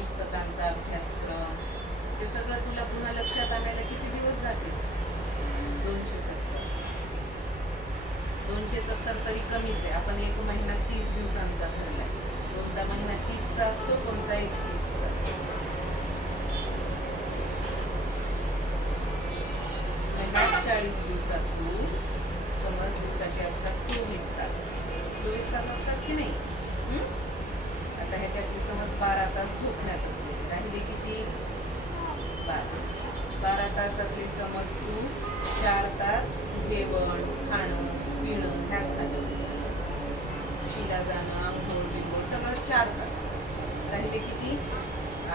पुस्तकांचा अभ्यासक्रम, ते सगळं तुला पुन्हा लक्षात आणायला किती दिवस जातील? 270. 270 तरी कमीच आहे. आपण 1 महिना 30 दिवसांचा ठरला. कोणता महिना 30चा असतो, कोणता 31चा. महिन्यात 40 दिवसात तू समज दिवसाचे असतात 24 तास. 24 तास असतात की नाही? आता ह्याच्यातली समज 12 तास झोपण्यातच गेले, राहिले किती? 12 तासातले समज तू 4 तास जेवण, खाणं, पिणं ह्यात घालवलं. शिला जाणं, आंघोळ बिंघोळ सगळं 4 तास. राहिले किती?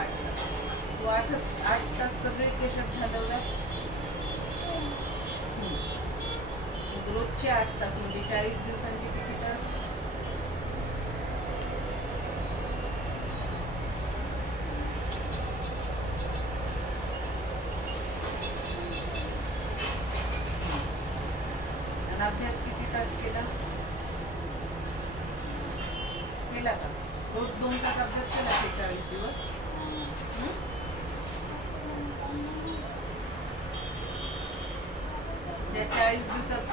8 तास. तू 8 तास सगळे कशात घालवलास? रोजचे 8 तास म्हणजे 40 दिवसांचे किती तास? आणि अभ्यास किती तास केला? केला का? रोज 2 तास अभ्यास केला 40 दिवस? त्या 40 दिवसात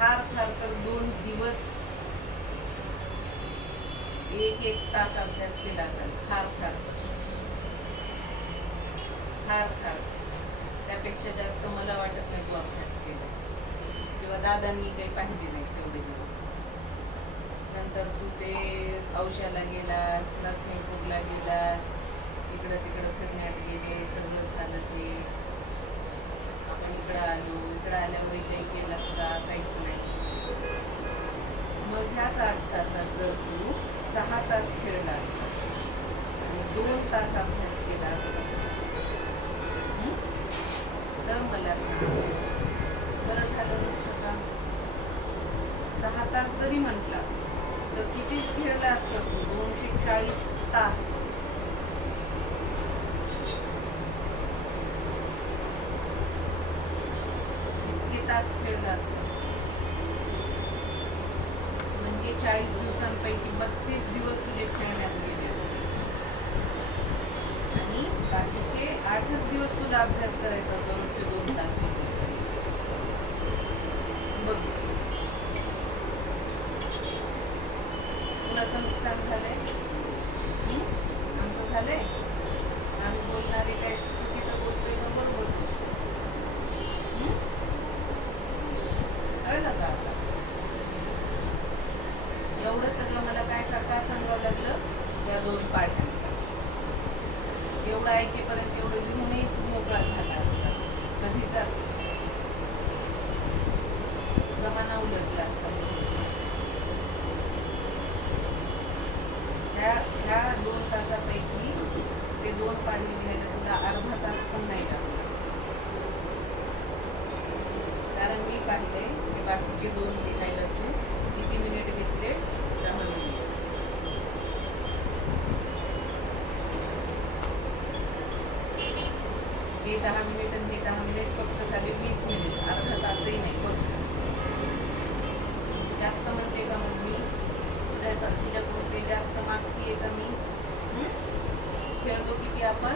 फार फार तर 2 दिवस 1 तास अभ्यास केला असेल. फार फार त्यापेक्षा जास्त मला वाटत नाही तू अभ्यास केला, किंवा दादांनी काही पाहिजे नाही तेवढे दिवस. नंतर तू ते औषधाला गेलास, नरसिंहपूरला गेलास, इकडं तिकडं फिरण्यात गेले, सगळं झालं. ते आपण इकडं आलो, इकडं आल्यामुळे काही केलंस का? काहीच नाही. मग ह्याच 8 तासात जर तू 6 तास खेळला असतास आणि 2 तास अभ्यास केला असतास, तर मला सांग, बरं झालं नसतं का? 6 तास जरी म्हटला तर किती खेळला असतास तू? 240 तास. तास खेळला असतास म्हणजे 40 दिवसांपैकी 32 दिवस तुझे खेळण्यात गेले असते आणि बाकीचे 8च दिवस तुला अभ्यास करायचा होता रोजचे 2 तास. बघ, कुणाचं नुकसान झालंय? आमचं झालंय. आम्ही बोलणारे काय चुकीचं बोलतोय का बरोबर बोलतोय? कळलं का आता? एवढं सगळं मला काय का सांगावं लागलं? या 2 पाढ्यांचं. एवढं ऐकेपर्यंत एवढं लिहूनही तू मोकळा झाला असतास. कधीचाच जमाना उलटला असता. ह्या 2 तासापैकी ते 2 पाढे लिहायला तुला अर्धा तास पण नाही लागला. कारण मी पाहिले की बाकीचे 2 लिहायला तू किती मिनिट घेतलेस? 10 मिनिट. हे 10 मिनिट आणि हे 10 मिनिट फक्त झाले 20 मिनिट. अर्धा तासही नाही. बघ, जास्त म्हणते का मग मी? तुझ्याकडून ते जास्त मागतीये का मी? खेळतो किती आपण?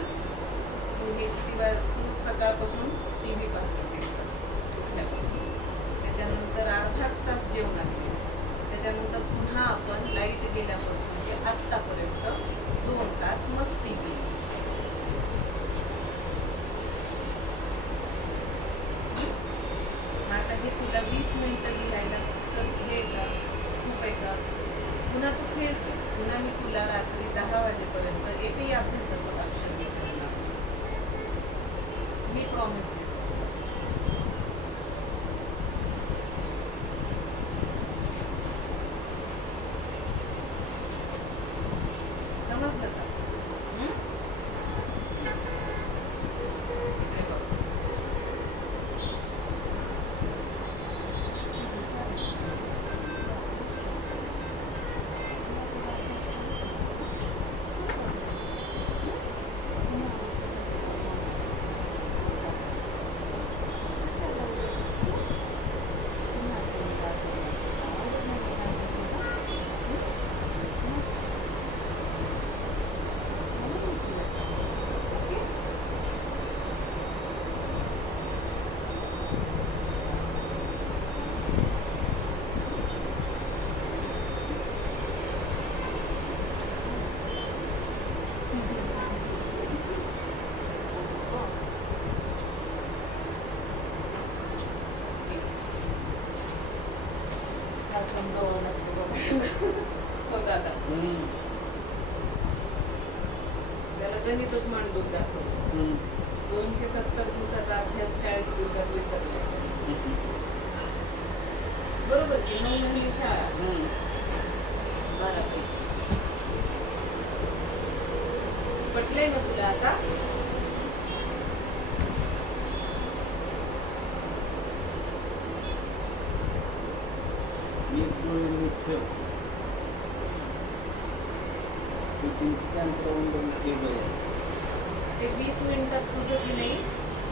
तू सकाळपासून TV पाहतोस उठल्यापासून. त्याच्यानंतर अर्धाच तास जेवणात गेला. त्याच्यानंतर पुन्हा आपण लाईट गेल्यापासून ते आत्तापर्यंत 2 तास मस्ती केली. आता हे तुला 20 मिनिटं लिहायला तर हे का खूप आहे का? पुन्हा तू खेळते. पुन्हा मी तुला रात्री 10 वाजेपर्यंत एकही अभ्यासाचं अक्षर घेतलं. मी प्रॉमिस देते. समजलं का? गणितच मांडून दाखव. 270 दिवसाचा अभ्यास 40 दिवसात विसरले. बरोबर की 9 महिने शाळा. बरोबर. पटलंय ना तुला आता? ते 20 मिनिटात तुझं की नाही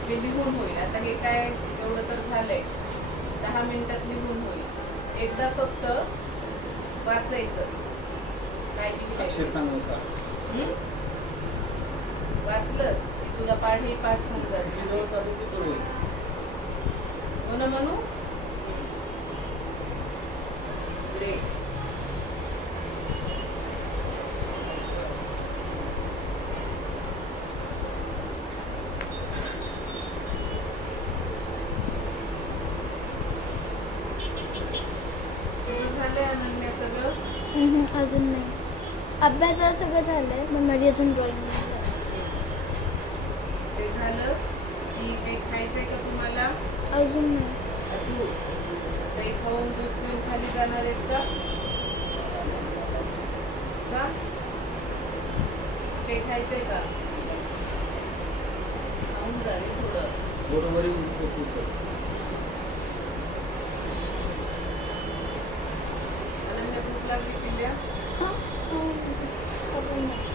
ते लिहून होईल. आता हे काय एवढं तर झालंय, 10 मिनिटात लिहून होईल. एकदा फक्त वाचायचं काय लिहिलंय. वाचलंस की तुझा पाढी पाठ होऊन जाईल. हो ना म्हणू? ग्रेट. झालंय अनन्या सगळं? अजून नाही. अभ्यासाचं सगळं झालंय पण माझी अजून ड्रॉइंग नाही झाली. ते झालं की काही खायचंय का तुम्हाला? अजून नाही. तू काही खाऊन दूध पिऊन खाली जाणार आहेस का? काही खायचंय का? खाऊन जा रे थोडं. अनन्या भूक लागली पिल्ल्या? हां अजून नाही.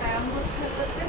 काय आंबट खातात ते?